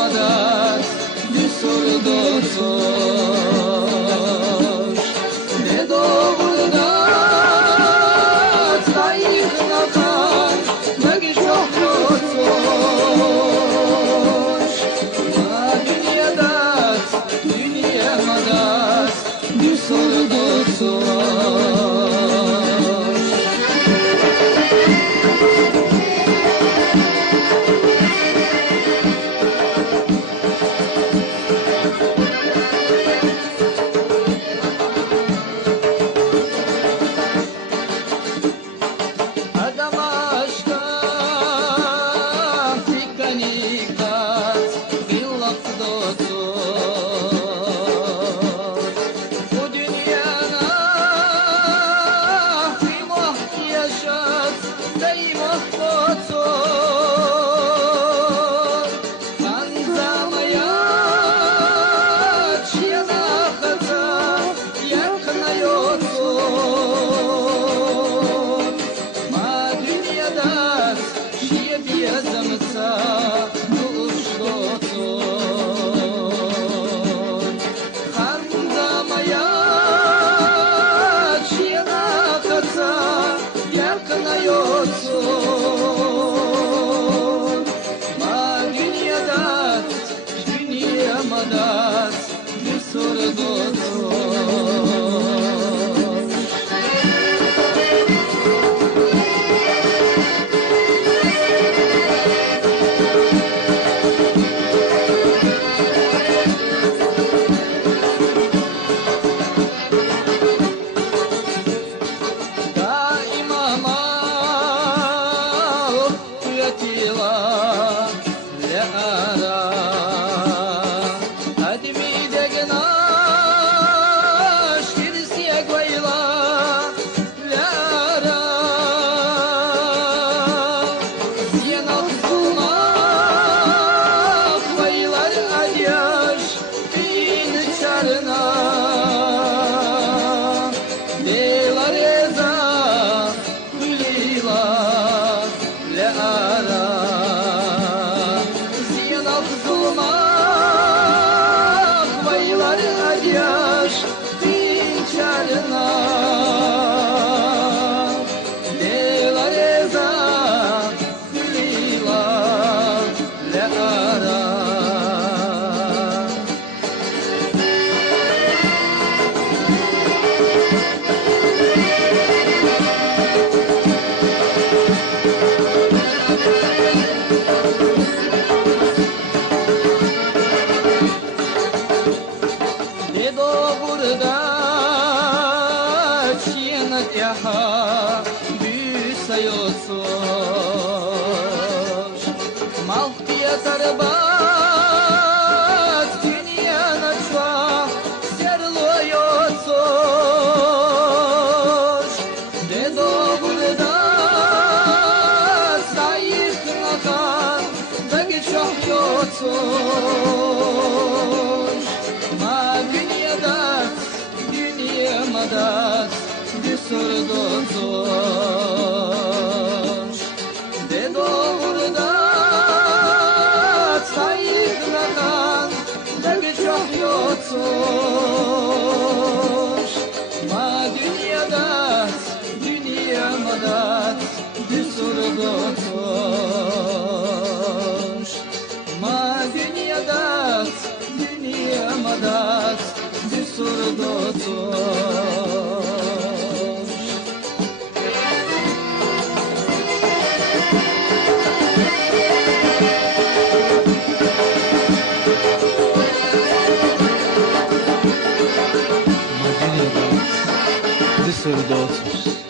madat du sordosoš ne dovoldat da ih nakar mnogi şohrosoš ma dünya madat du sordosoš madat du sordosoš da imama uletila le ara Яха büyüsüyorsun Malkiye tarbat dünyana çok seriliyorsun De doğrudan zayıf nakan da geçiyorsun Ma dünya madat du sordosoš de doğrudan sayıklanan da geçiyorsun ma dünya madat du sordosoš ma dünya madat du sordosoš de sordosos.